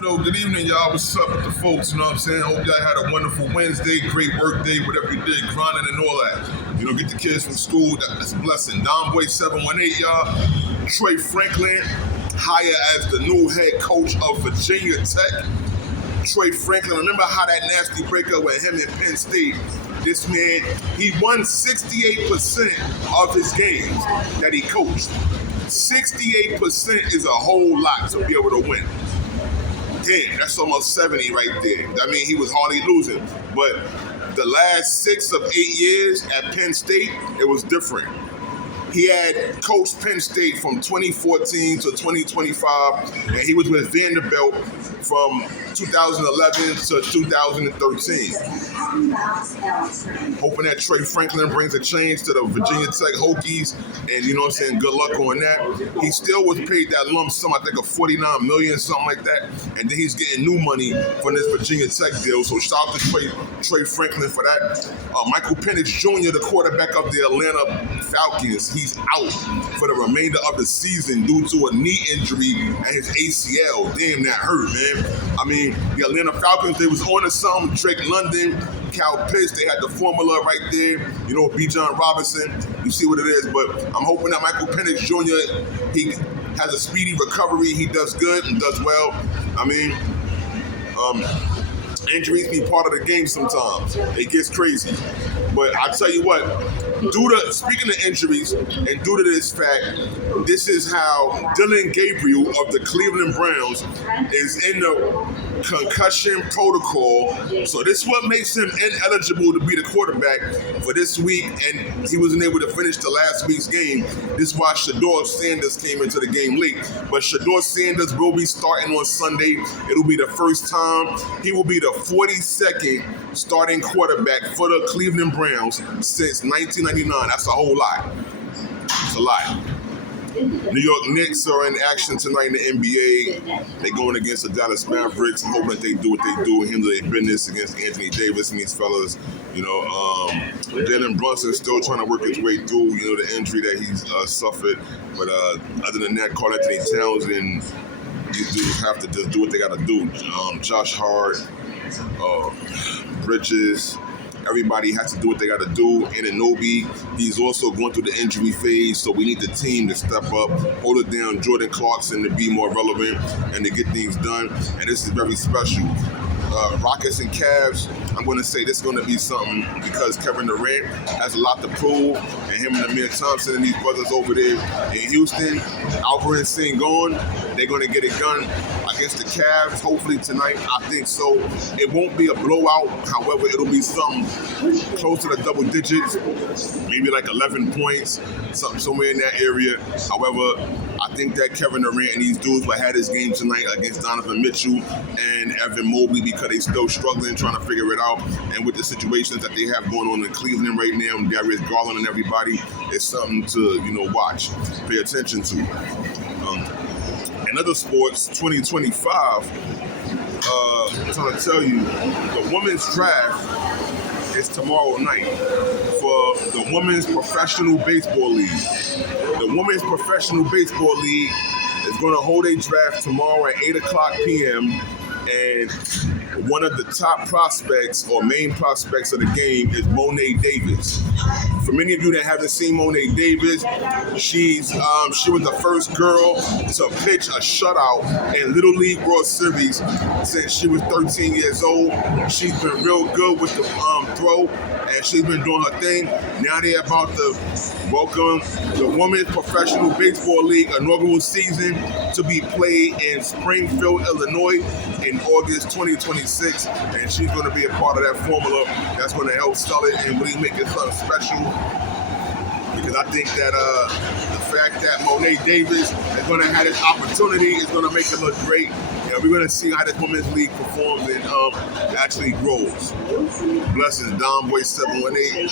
Good evening, y'all. What's up with the folks? You know what I'm saying? Hope y'all had a wonderful Wednesday, great work day, whatever you did, grinding and all that. Get the kids from school. That's a blessing. Don Boy 718, y'all. Trey Franklin, hired as the new head coach of Virginia Tech. Trey Franklin, remember how that nasty breakup with him in Penn State? This man, he won 68% of his games that he coached. 68% is a whole lot to be able to win. Damn, that's almost 70 right there. I mean, he was hardly losing. But the last 6 of 8 years at Penn State, it was different. He had coached Penn State from 2014 to 2025, and he was with Vanderbilt from 2011 to 2013. Hoping that Trey Franklin brings a change to the Virginia Tech Hokies, and good luck on that. He still was paid that lump sum, I think of $49 million, something like that, and then he's getting new money from this Virginia Tech deal. So shout out to Trey Franklin for that. Michael Penix Jr., the quarterback of the Atlanta Falcons, he's out for the remainder of the season due to a knee injury and his ACL. Damn, that hurt, man. I mean, the Atlanta Falcons, they was on to something. Drake London, Cal Pitts, they had the formula right there. Bijan Robinson, you see what it is. But I'm hoping that Michael Penix Jr., he has a speedy recovery. He does good and does well. I mean, injuries be part of the game sometimes. It gets crazy. But I tell you what, speaking of injuries, and due to this fact, this is how Dylan Gabriel of the Cleveland Browns is in the concussion protocol. So this is what makes him ineligible to be the quarterback for this week, and he wasn't able to finish the last week's game. This is why Shedeur Sanders came into the game late. But Shedeur Sanders will be starting on Sunday. It'll be the first time. He will be the 42nd starting quarterback for the Cleveland Browns since 1999. That's a whole lot. It's a lot. New York Knicks are in action tonight in the NBA. They're going against the Dallas Mavericks. I'm hoping that they do what they do and handle their business against Anthony Davis and these fellas. Jalen Brunson still trying to work his way through, the injury that he's suffered. But other than that, Karl Anthony Towns and these dudes have to just do what they got to do. Josh Hart, Bridges, everybody has to do what they got to do. Anunoby, he's also going through the injury phase, so we need the team to step up, hold it down, Jordan Clarkson to be more relevant and to get things done. And this is very special. Rockets and Cavs, I'm going to say this is going to be something because Kevin Durant has a lot to prove, and him and Amir Thompson and these brothers over there in Houston, Alvarez Sengun, they're going to get it done against the Cavs, hopefully tonight. I think so. It won't be a blowout. However, it'll be something close to the double digits, maybe like 11 points, something somewhere in that area. However, I think that Kevin Durant and these dudes will have this game tonight against Donovan Mitchell and Evan Mobley because they still struggling, trying to figure it out. And with the situations that they have going on in Cleveland right now, and Darius Garland and everybody, it's something to, watch, pay attention to. In other sports, 2025, I'm trying to tell you, the women's draft is tomorrow night for the Women's Professional Baseball League. The Women's Professional Baseball League is going to hold a draft tomorrow at 8 o'clock p.m. And one of the top prospects or main prospects of the game is Monet Davis. For many of you that haven't seen Monet Davis, she was the first girl to pitch a shutout in Little League World Series since she was 13 years old. She's been real good with the throw, and she's been doing her thing. Now they're about to welcome the Women's Professional Baseball League inaugural season to be played in Springfield, Illinois in August 2026, and she's going to be a part of that formula that's going to help sell it and really make it something special. Because I think that the fact that Monet Davis is going to have this opportunity is going to make it look great. And we're going to see how this women's league performs and actually grows. Blessings, Don Boy 718.